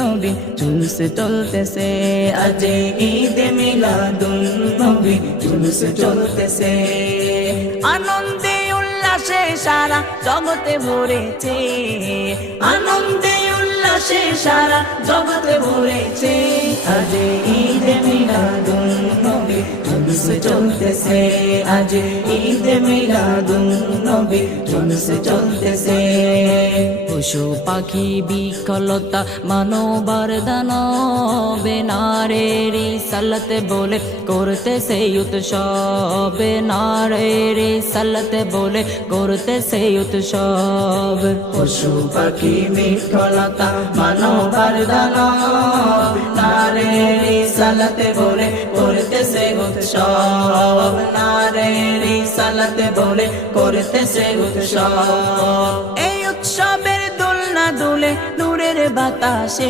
নবী জুলুস চলতেছে, আজ ঈদ মিলাদুন নবী জুলুস চলতেছে। আনন্দে উল্লাসে সারা জগতে ভরেছে, আনন্দে উল্লাসে সারা জগতে ভরেছে। আজ ঈদ মিলাদুন নবী জুলুস চলতেছে, আজ ঈদ মিলাদুন নবী জুলুস চলতেছে। পশু পাখি বিকলতা মানবার দানবে নারীর সালাতে বলে করতেছে উৎসব, নারীর সালাতে বলে করতেছে উৎসব। পশু পাখি বিকলতা মানবার দানব নারীর সালাতে বলে করতেছে উৎসব, নারীর সালাতে বলে করতেছে উৎসব। এই উৎসবের দোলনা দুলে নূরের বাতাসে